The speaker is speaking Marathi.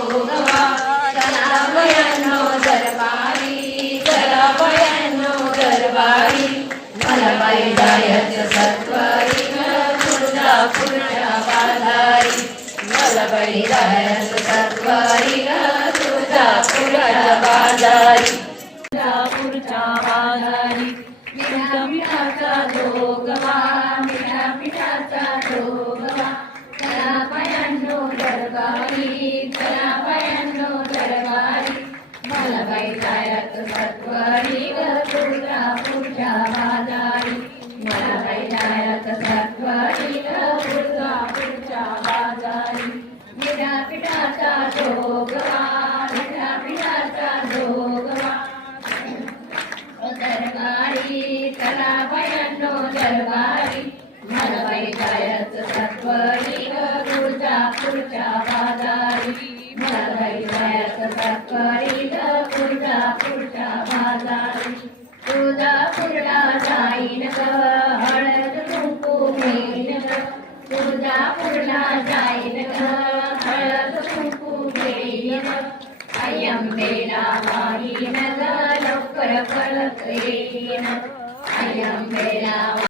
जोगवा चला बयांनो दरबारी चला बयांनो दरबारी मला बाई जायचं सत्वारी तुळजापूरच्या बाजारी मला बाई जायचं सत्वारी तुळजापूरच्या बाजारी तुळजापूरच्या बाजारी मिठा मिठाचा जोगवा मिठा मिठाचा जोगवा चला बयांनो दरबारी चला बयांनो दरबारी मला बाई जायचं सत्वारी तुळजापूरच्या बाजारी मला बाई जायचं सत्वारी तुळजापूरच्या बाजारी मिठा मिठाचा जोगवा मिठा मिठाचा जोगवा दरबारी चला बयांनो दरबारी मला बाई जायचं सत्वारी तुळजापूरच्या बाजारी मला बाई जायचं सत्वारी तुळजापूरच्या बाजारी तुळजापूरला जाईन ग हळद कुंकू घेईन ग तुळजापूरला जाईन ग हळद कुंकू घेईन अय्यंबेला वाहीन ग लवकर परत येईन अय्यंबेला